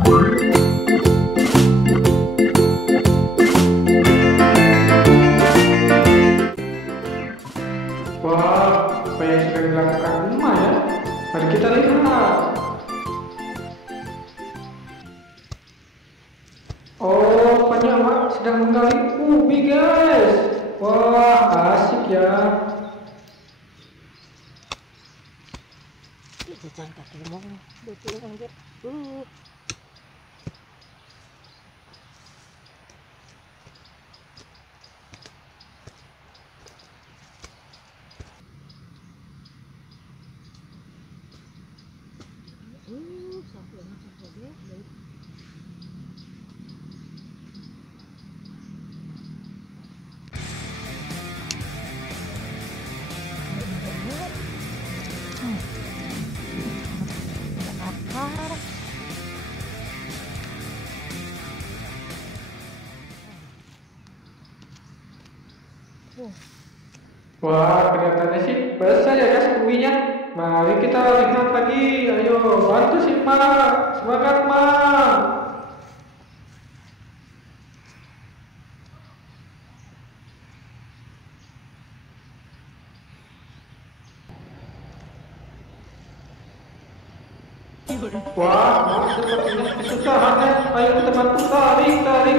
Wah, apa yang sedang dilakukan Uma ya? Mari kita lihat. Oh, rupanya Uma sedang menggali ubi, guys. Wah, asik ya. Jangan kaki lemong, betul anjir. Sampai dia. Wah, kelihatannya sih besar ya guys ubinya. Mari kita lihat lagi. Ayo, bantu sih Mak. Semangat Mak. Wah, Mak sepertinya kesusahan ya. Ayo temanku tarik, tarik.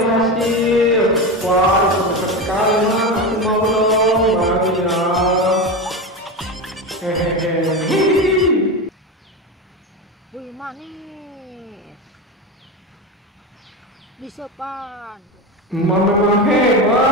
Berhasil. Wah, itu besar sekali Mak. Aku mau dong. Mari ya. Hehehe. Wih, manis. Disopan. Memang hebat.